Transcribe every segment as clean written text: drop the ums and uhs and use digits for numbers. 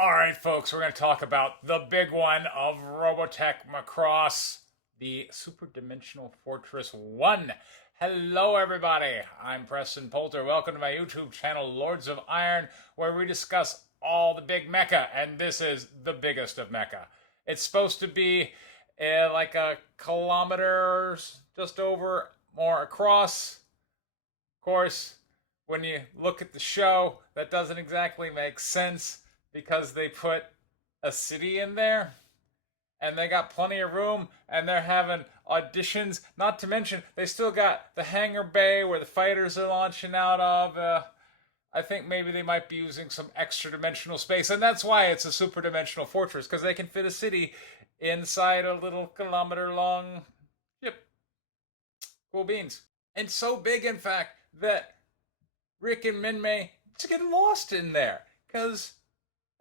All right, folks, we're going to talk about the big one of Robotech Macross, the Super Dimensional Fortress 1. Hello, everybody. I'm Preston Poulter. Welcome to my YouTube channel, Lords of Iron, where we discuss all the big mecha, and this is the biggest of mecha. It's supposed to be like a kilometer just over more across. Of course, when you look at the show, that doesn't exactly make sense because they put a city in there and they got plenty of room and they're having auditions. Not to mention, they still got the hangar bay where the fighters are launching out of. I think maybe they might be using some extra dimensional space, and that's why it's a super dimensional fortress, because they can fit a city inside a little kilometer long ship. Cool beans. And so big, in fact, that Rick and Minmay just get lost in there, because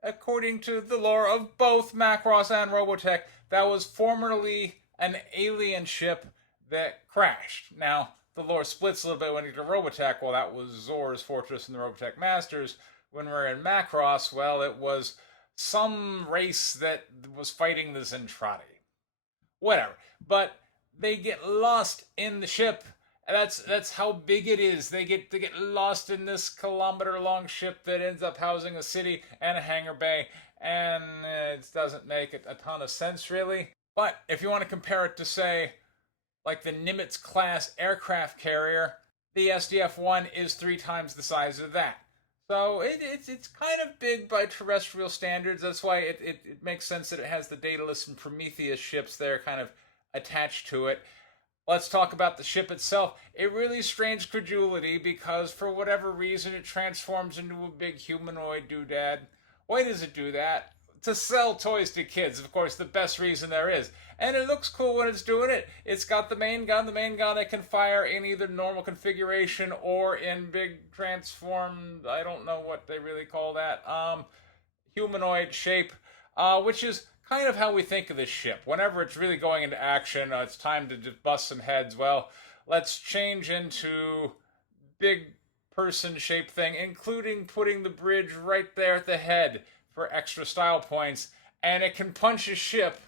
according to the lore of both Macross and Robotech, that was formerly an alien ship that crashed. Now, the lore splits a little bit when you get to Robotech. Well, that was Zor's fortress and the Robotech Masters. When we're in Macross, well, it was some race that was fighting the Zentradi. Whatever. But they get lost in the ship. That's how big it is. They get lost in this kilometer-long ship that ends up housing a city and a hangar bay, and it doesn't make a ton of sense, really. But if you want to compare it to, say, like the Nimitz-class aircraft carrier, the SDF-1 is 3 times the size of that. So it's kind of big by terrestrial standards. That's why it makes sense that it has the Daedalus and Prometheus ships there kind of attached to it. Let's talk about the ship itself. It really strains credulity because for whatever reason it transforms into a big humanoid doodad. Why does it do that? To sell toys to kids, of course, the best reason there is. And it looks cool when it's doing it. It's got the main gun it can fire in either normal configuration or in big transformed, I don't know what they really call that, humanoid shape, which is kind of how we think of this ship. Whenever it's really going into action, it's time to just bust some heads. Well, let's change into big person shape thing, including putting the bridge right there at the head for extra style points, and it can punch a ship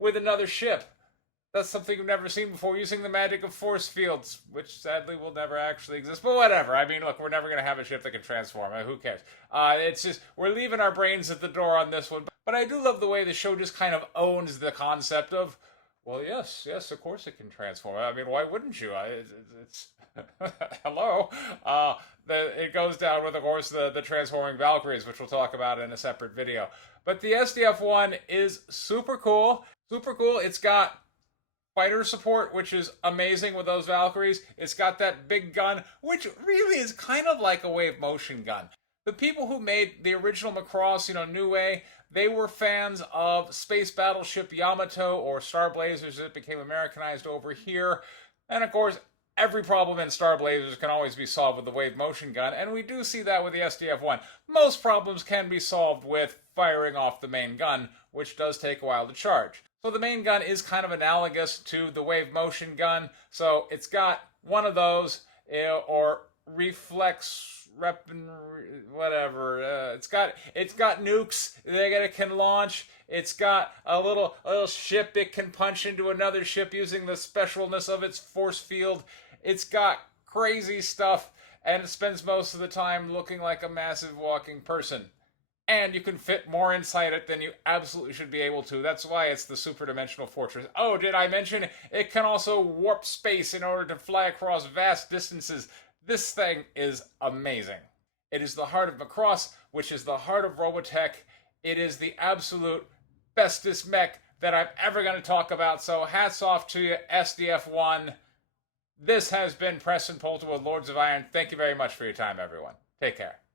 with another ship. That's something we've never seen before, using the magic of force fields, which sadly will never actually exist. But whatever. I mean, look, we're never going to have a ship that can transform. Who cares? It's just, we're leaving our brains at the door on this one. But I do love the way the show just kind of owns the concept of, well, yes, of course it can transform. I mean, why wouldn't you? It's hello. It goes down with, of course, the transforming Valkyries, which we'll talk about in a separate video. But the SDF-1 is super cool. Super cool. It's got fighter support, which is amazing with those Valkyries. It's got that big gun, which really is kind of like a wave motion gun. The people who made the original Macross, Niue, they were fans of Space Battleship Yamato or Star Blazers that became Americanized over here. And of course, every problem in Star Blazers can always be solved with the wave motion gun, and we do see that with the SDF-1. Most problems can be solved with firing off the main gun, which does take a while to charge. So the main gun is kind of analogous to the wave motion gun. So it's got one of those, or reflex whatever. It's got nukes that it can launch. It's got a little ship it can punch into another ship using the specialness of its force field. It's got crazy stuff, and it spends most of the time looking like a massive walking person. And you can fit more inside it than you absolutely should be able to. That's why it's the super dimensional fortress. Oh, did I mention it can also warp space in order to fly across vast distances? This thing is amazing. It is the heart of Macross, which is the heart of Robotech. It is the absolute bestest mech that I'm ever going to talk about. So hats off to you, SDF-1. This has been Preston Poulter with Lords of Iron. Thank you very much for your time, everyone. Take care.